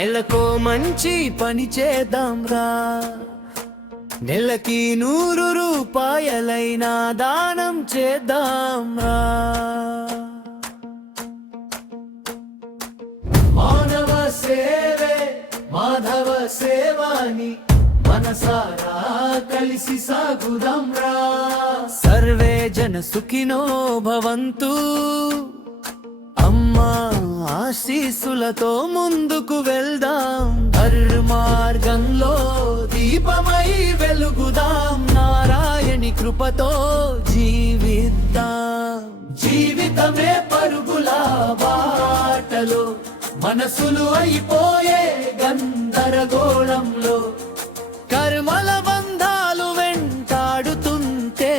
నెలకో మంచి పని చేద్దాం రా, నెలకి 100 రూపాయలైనా దానం చేద్దాం రా. మానవ సేవే మాధవ సేవాని మనసారా కలిసి సాగుదాం రా. సర్వే జన సుఖినో భవంతు, అమ్మా ఆశీస్సులతో ముందుకు వెళ్దాం. ధర్మార్గంలో దీపమై వెలుగుదాం, నారాయణి కృపతో జీవిద్దాం. జీవితమే పరుగుల బాటలో, మనసులు అయిపోయే గందరగోళంలో, కర్మల బంధాలు వెంటాడుతుంటే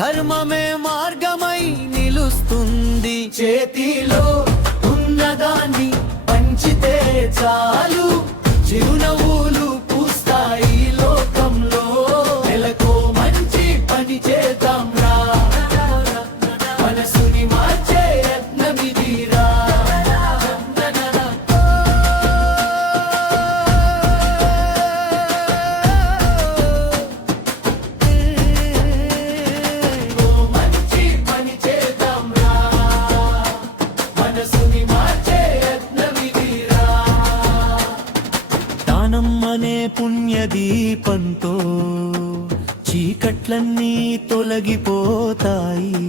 ధర్మమే మార్గమై నిలుస్తుంది. చేతిలో ఉన్నదాన్ని పంచితే చాలు, చిరునవ్వులు పూస్తాయి లోకంలో. నెలకో మంచి పని చేద్దాం రా, మనసుని మార్చే యత్నమిదిరా. అనే పుణ్యదీపంతో చీకట్లన్నీ తొలగిపోతాయి.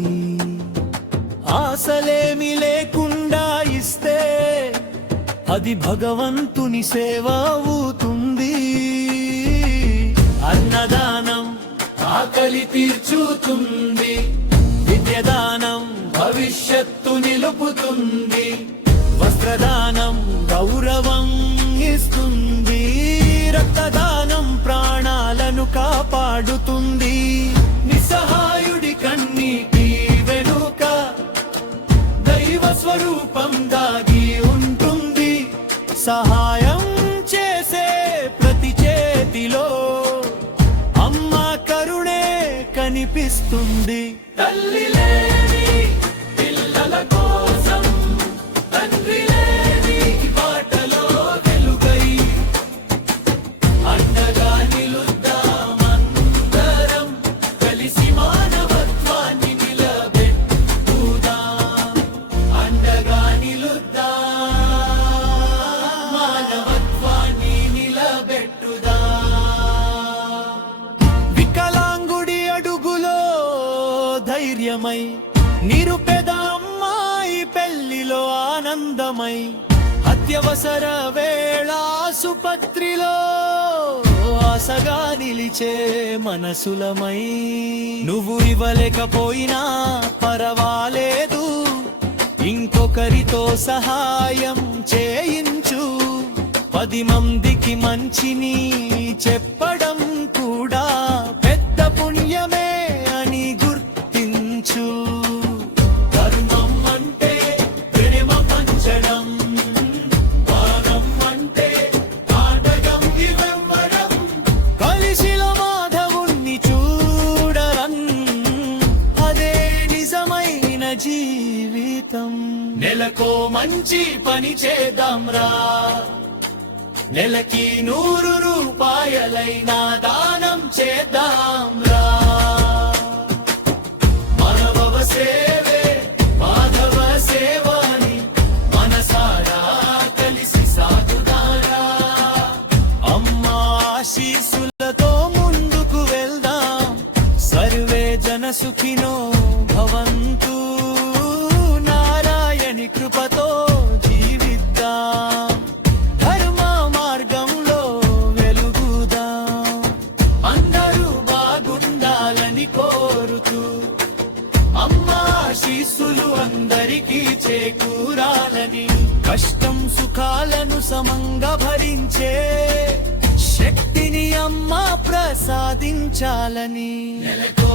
ఆశలేమి లేకుండా ఇస్తే అది భగవంతుని సేవ అవుతుంది. అన్నదానం ఆకలి తీర్చుతుంది, విద్యదానం భవిష్యత్తు నిలుపుతుంది, వస్త్రదానం గౌరవం ఇస్తుంది, రక్తదానం ప్రాణాలను కాపాడుతుంది. నిస్సహాయుడి కన్నీటి వెనుక దైవ స్వరూపం దాగి ఉంటుంది. సహాయం చేసే ప్రతి చేతిలో అమ్మ కరుణే కనిపిస్తుంది. తల్లి లేని పిల్లల కోసం తండ్రి లేని బాటలో వెలుగై అండగా నిలుద్దామందరం, కలిసి మానవత్వాన్ని నిలబెట్టుదాం. అండగా నిలుద్దాం, మానవత్వాన్ని నిలబెట్టుదాం. వికలాంగుడి అడుగులో ధైర్యమై, నిరుపేద అమ్మాయి పెళ్లిలో ఆనందమై, అత్యవసర వేళ ఆసుపత్రిలో ఆశగా నిలిచే మనసులమై. నువ్వు ఇవ్వలేకపోయినా పర్వాలేదు, ఇంకొకరితో సహాయం చేయించు. 10 మందికి మంచిని చెప్పడం కూడా పెద్ద పుణ్యమే అని గుర్తించు. ధర్మం అంటే ప్రేమ పంచడం, వారం అంటే ఆటగం ఇవ్వడం, కలిసిలో మాధవుణ్ణి చూడరం, అదే నిజమైన జీవితం. నెలకో మంచి పని చేద్దాం రా, నెలకి 100 రూపాయలైనా దానం చేద్దాం రా. మానవ సేవే మాధవ సేవాని మనసారా కలిసి సాగుదారా. అమ్మా ఆశీస్సులతో ముందుకు వెళ్దాం, సర్వే జన సుఖినో భవంతు, నారాయణి కృపతో జీవిద్దాం. ధర్మ మార్గంలో వెలుగుదాం, అందరూ బాగుండాలని కోరుతూ అమ్మా ఆశీస్సులు అందరికీ చేకూరాలని, కష్టం సుఖాలను సమంగా భరించే శక్తిని అమ్మ ప్రసాదించాలని. నెలకో